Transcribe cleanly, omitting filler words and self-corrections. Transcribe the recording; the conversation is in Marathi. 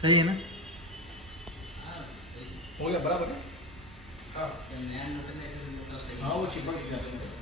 सही है ना? हो गया बराबर है। हाँ नया नोटिस हाँ वो चिपक गया।